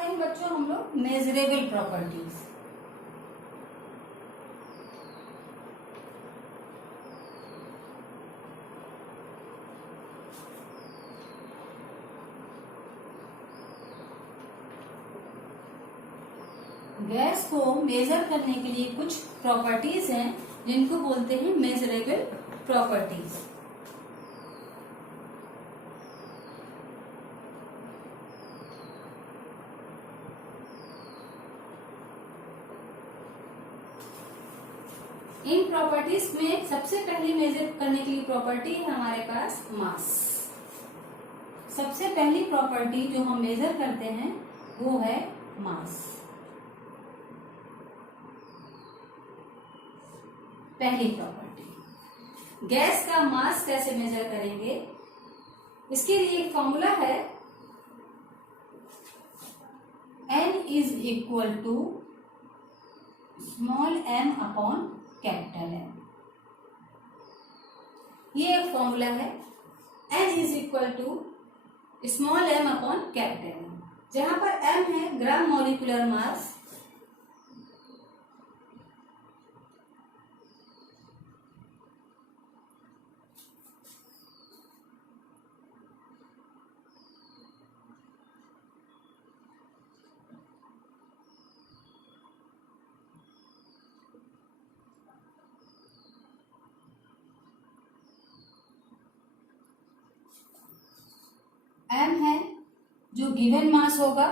आते हैं बच्चों हम लोग मेजरेबल प्रॉपर्टीज। गैस को मेजर करने के लिए कुछ प्रॉपर्टीज हैं जिनको बोलते हैं मेजरेबल प्रॉपर्टीज। इन प्रॉपर्टीज में सबसे पहली मेजर करने के लिए प्रॉपर्टी है हमारे पास मास। सबसे पहली प्रॉपर्टी जो हम मेजर करते हैं वो है मास। पहली प्रॉपर्टी, गैस का मास कैसे मेजर करेंगे, इसके लिए एक फॉर्मूला है N is equal to small m upon capital M। ये एक फॉर्मूला है N is equal to small m upon capital M, जहां पर m है ग्राम मॉलिक्यूलर मास, m है जो गिवन मास होगा,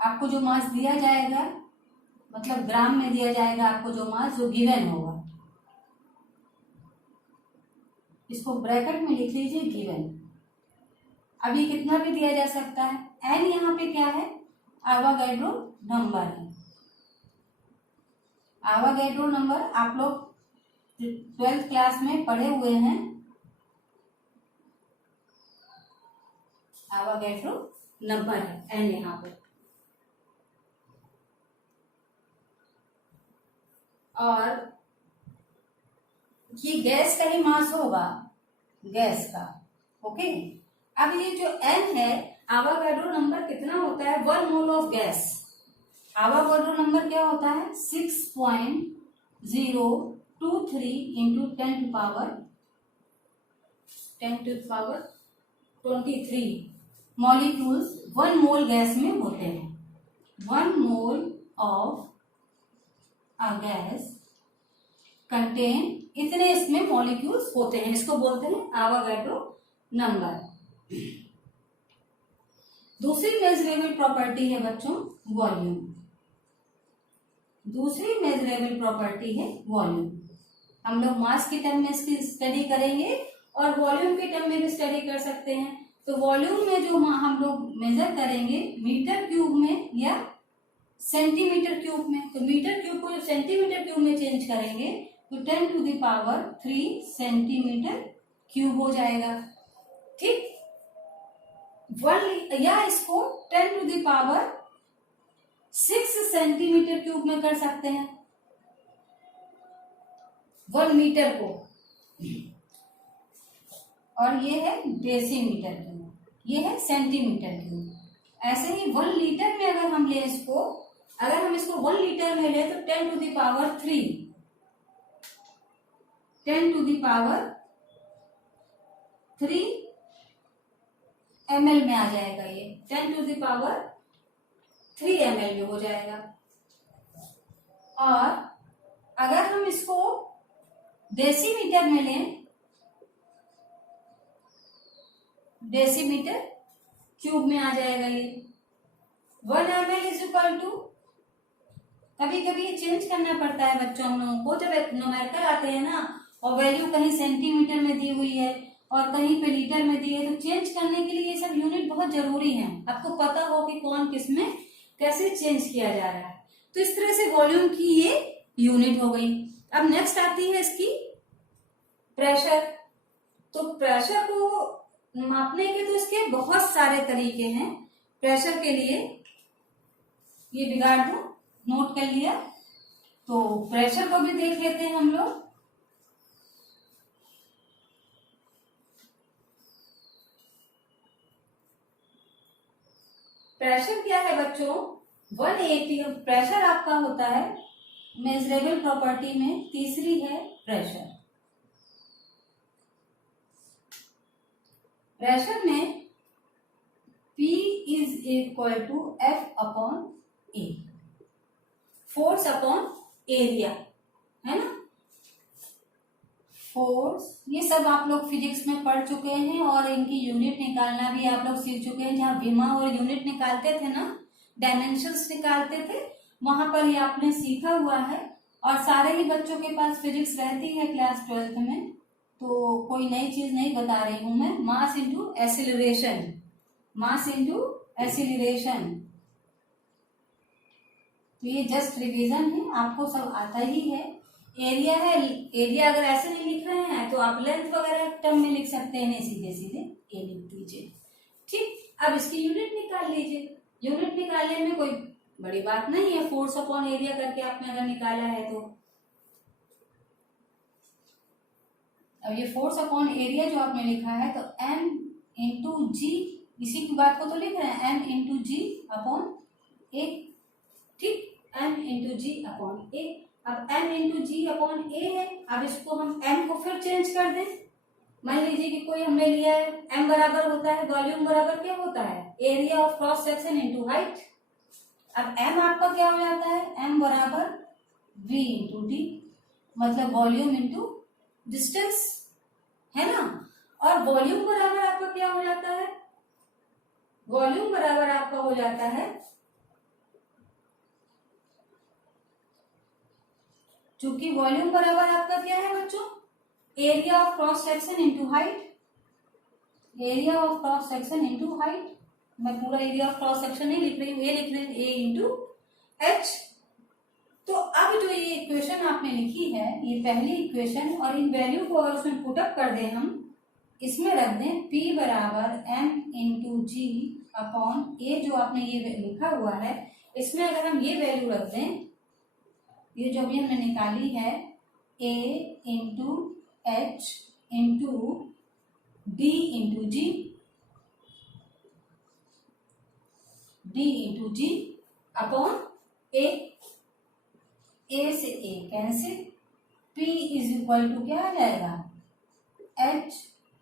आपको जो मास दिया जाएगा मतलब ग्राम में दिया जाएगा आपको जो मास जो गिवन होगा, इसको ब्रैकेट में लिख लीजिए गिवन। अब ये कितना भी दिया जा सकता है। n यहाँ पे क्या है, आवागैड्रो नंबर है। आवागैड्रो नंबर आप लोग 12th क्लास में पढ़े हुए हैं। आवागैड्रो नंबर है n यहाँ पे। और ये गैस का ही मास होगा, गैस का। ओके, अब ये जो n है, आवागैड्रो नंबर कितना होता है, 1 मोल ऑफ गैस। आवागैड्रो नंबर क्या होता है, 6.023 इंटू 10⁻23 मॉलिक्यूल्स 1 मोल गैस में होते हैं। 1 mole of a gas contain इतने इसमें मॉलिक्यूल्स होते हैं, इसको बोलते हैं आवागैड्रो नंबर। दूसरी मेजरेबल प्रॉपर्टी है बच्चों वॉल्यूम। दूसरी मेजरेबल प्रॉपर्टी है वॉल्यूम। हम लोग मास के टर्म में इसकी स्टडी करेंगे और वॉल्यूम के टर्म में भी स्टडी कर सकते हैं। तो वॉल्यूम में जो हम लोग मेजर करेंगे मीटर क्यूब में या सेंटीमीटर क्यूब में, तो मीटर क्यूब को सेंटीमीटर क्यूब में चेंज करेंगे तो 10⁻³ सेंटीमीटर क्यूब हो जाएगा। ठीक, या इसको 10⁻6 सेंटीमीटर क्यूब में कर सकते हैं 1 मीटर को। और ये है डेसीमीटर क्यूब, ये है सेंटीमीटर क्यूब। ऐसे ही 1 लीटर में अगर हम ले इसको, अगर हम इसको 1 लीटर में ले तो 10⁻³ ml में आ जाएगा। ये 10⁻³ ml में हो जाएगा। और अगर हम इसको डेसीमीटर में लें, डेसीमीटर क्यूब में आ जाएगा ये 1 ml इज इक्वल टू, कभी कभी ये चेंज करना पड़ता है बच्चों हम लोगों को, जब न्यूमेरिकल आते हैं ना और वैल्यू कहीं सेंटीमीटर में दी हुई है और कहीं पे लीटर में दी है, तो चेंज करने के लिए ये सब यूनिट बहुत जरूरी है। आपको पता हो कि कौन किस में कैसे चेंज किया जा रहा है। तो इस तरह से वॉल्यूम की ये यूनिट हो गई। अब नेक्स्ट आती है इसकी प्रेशर। तो प्रेशर को मापने के तो इसके बहुत सारे तरीके हैं। प्रेशर के लिए ये बिगाड़ दो, नोट कर लिया। तो प्रेशर को भी देख लेते हैं हम लोग। प्रेशर क्या है बच्चों, 180 प्रेशर आपका होता है मेजरेबल प्रॉपर्टी में, तीसरी है प्रेशर। प्रेशर में P is equal to F upon A, force upon area, है ना। फोर्स ये सब आप लोग फिजिक्स में पढ़ चुके हैं और इनकी यूनिट निकालना भी आप लोग सीख चुके हैं। जहाँ विमा और यूनिट निकालते थे ना, डायमेंशंस निकालते थे, वहां पर ये आपने सीखा हुआ है। और सारे ही बच्चों के पास फिजिक्स रहती है क्लास 12th में, तो कोई नई चीज नहीं बता रही हूं मैं। Mass into acceleration, mass into acceleration, तो ये जस्ट रिवीजन है, आपको सब आता ही है। एरिया है, एरिया अगर ऐसे नहीं लिख रहे हैं तो आप लेंथ वगैरह टर्म में लिख सकते हैं, सीधे सीधे ए लिख दीजिए। ठीक, अब इसकी यूनिट निकाल लीजिए। यूनिट निकालने में कोई बड़ी बात नहीं है, फोर्स अपॉन एरिया करके आपने अगर निकाला है तो। अब ये फोर्स अपॉन एरिया जो आपने लिखा है तो M इंटू जी, इसी की बात को तो लिख रहे हैं, M इंटू जी अपॉन ए। ठीक, M इंटू जी अपॉन ए। अब M इंटू जी अपॉन ए है, अब इसको हम M को फिर चेंज कर दें। मान लीजिए कि कोई हमने लिया है, M बराबर होता है, वॉल्यूम बराबर क्या होता है, area of cross section into height. अब M आपका क्या हो जाता है, M बराबर V इंटू डी, मतलब वॉल्यूम इंटू डिस्टेंस, है ना। और वॉल्यूम बराबर आपका क्या हो जाता है, वॉल्यूम बराबर आपका हो जाता है, चूंकि वॉल्यूम बराबर आपका क्या है बच्चों, area of cross section into height, area of cross section into height. मैं पूरा एरिया ऑफ क्रॉस सेक्शन नहीं लिख रही हूँ, ये लिख रही हूँ ए इंटू एच। तो अब जो ये इक्वेशन आपने लिखी है, ये पहली इक्वेशन, और इन वैल्यू को अगर उसमें पुटअप कर दें हम, इसमें रख दें P बराबर M इंटू जी अपॉन ए, जो आपने ये लिखा हुआ है, इसमें अगर हम ये वैल्यू रख दें, ये जो भी हमने निकाली है, A into H into D into G, D into G upon A, A से A cancel, P is equal to क्या आ जाएगा, एच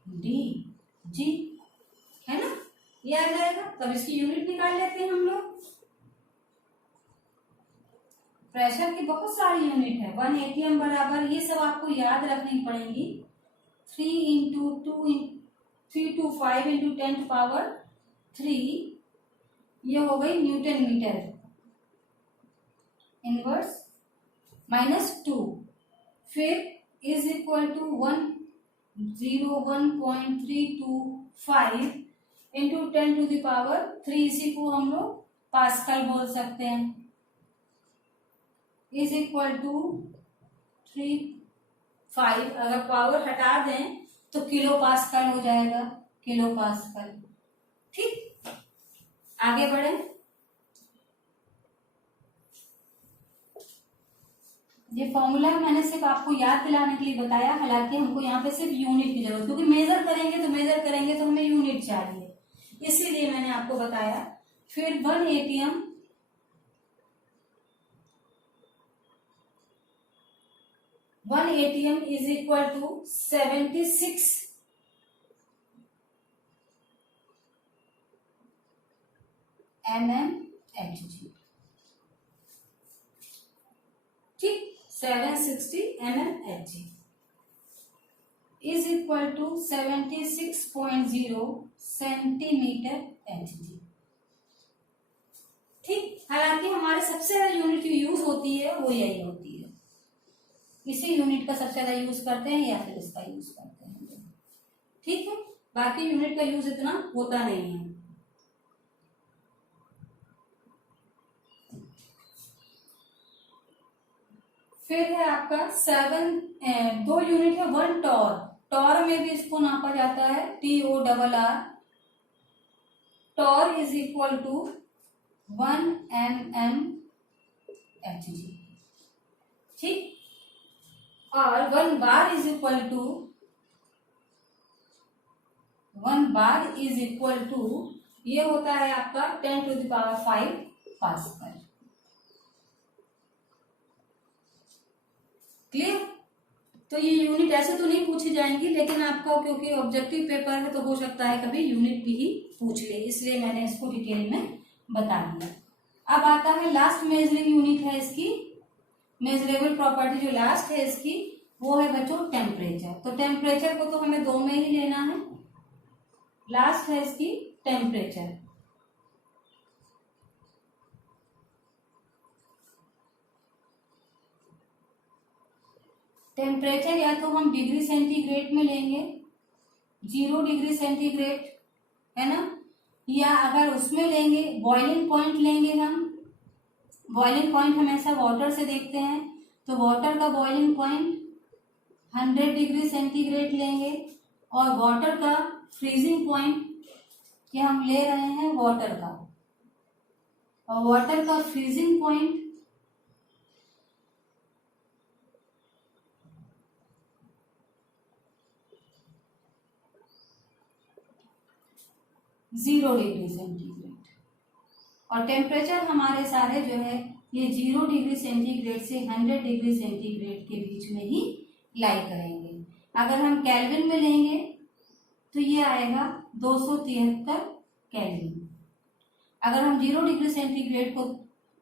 डी जी, है ना, ये आ जाएगा। तब इसकी यूनिट निकाल लेते हैं हम लोग। प्रेशर की बहुत सारी यूनिट है, 1 ATM बराबर, ये सब आपको याद रखनी पड़ेंगी, 3 इंटू 3 टू 5 इंटू 10 पावर 3, ये हो गई न्यूटन मीटर इनवर्स, -2, फिर is equal to 101.325 into 10 to the power 3, इसी को हम लोग पास्कल बोल सकते हैं, इज इक्वल टू 35, अगर पावर हटा दें तो किलो पास्कल हो जाएगा, किलो पास्कल। ठीक, आगे बढ़े। ये फॉर्मूला मैंने सिर्फ आपको याद दिलाने के लिए बताया, हालांकि हमको यहाँ पे सिर्फ यूनिट की जरूरत, क्योंकि मेजर करेंगे तो हमें यूनिट चाहिए, इसीलिए मैंने आपको बताया। फिर 1 ATM is equal to 76 mmHg। ठीक, 760 mmHg is equal to 76.0 centimetre Hg। ठीक, हालांकि हमारे सबसे ज्यादा यूनिट की यूज होती है वो यही होती है, इसी यूनिट का सबसे ज्यादा यूज करते हैं या फिर इसका यूज करते हैं। ठीक है, बाकी यूनिट का यूज इतना होता नहीं है। फिर है आपका 2 यूनिट है, 1 टॉर, टॉर में भी इसको नापा जाता है, TORR, torr is equal to 1 mmHg। ठीक, और 1 बार इज इक्वल टू ये होता है आपका 10⁵ पास्कल। क्लियर? तो ये यूनिट ऐसे तो नहीं पूछी जाएंगी, लेकिन आपको क्योंकि ऑब्जेक्टिव पेपर है तो हो सकता है कभी यूनिट भी ही पूछ ले, इसलिए मैंने इसको डिटेल में बता दिया। अब आता है लास्ट मेजरिंग यूनिट है इसकी, मेजरेबल प्रॉपर्टी जो लास्ट है इसकी वो है बच्चों टेम्परेचर। तो टेम्परेचर को तो हमें 2 में ही लेना है। लास्ट है इसकी टेम्परेचर। टेम्परेचर या तो हम डिग्री सेंटीग्रेड में लेंगे, 0 डिग्री सेंटीग्रेड, है ना, या अगर उसमें लेंगे बॉइलिंग पॉइंट लेंगे हम। बॉइलिंग पॉइंट हमेशा वाटर से देखते हैं, तो वाटर का बॉइलिंग पॉइंट 100 डिग्री सेंटीग्रेड लेंगे, और वाटर का फ्रीजिंग पॉइंट ये हम ले रहे हैं वाटर का, और वाटर का फ्रीजिंग पॉइंट 0 डिग्री सेंटीग्रेड। और टेम्परेचर हमारे सारे जो है ये 0 डिग्री सेंटीग्रेड से 100 डिग्री सेंटीग्रेड के बीच में ही लाई करेंगे। अगर हम केल्विन में लेंगे तो ये आएगा 273 केल्विन। अगर हम 0 डिग्री सेंटीग्रेड को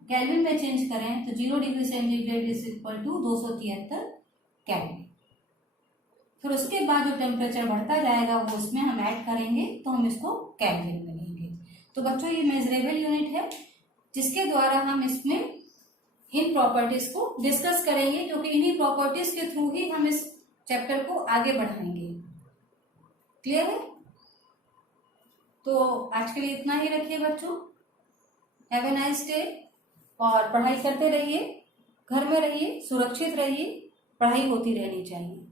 केल्विन में चेंज करें तो 0 degree centigrade is equal to 273 kelvin. फिर उसके बाद जो टेम्परेचर बढ़ता जाएगा वो उसमें हम ऐड करेंगे, तो हम इसको केल्विन में लेंगे। तो बच्चों ये मेजरेबल यूनिट है जिसके द्वारा हम इसमें इन प्रॉपर्टीज को डिस्कस करेंगे, क्योंकि इन्हीं प्रॉपर्टीज के थ्रू ही हम इस चैप्टर को आगे बढ़ाएंगे। क्लियर है? तो आज के लिए इतना ही रखिए बच्चों। हैव ए नाइस डे, और पढ़ाई करते रहिए, घर में रहिए, सुरक्षित रहिए, पढ़ाई होती रहनी चाहिए।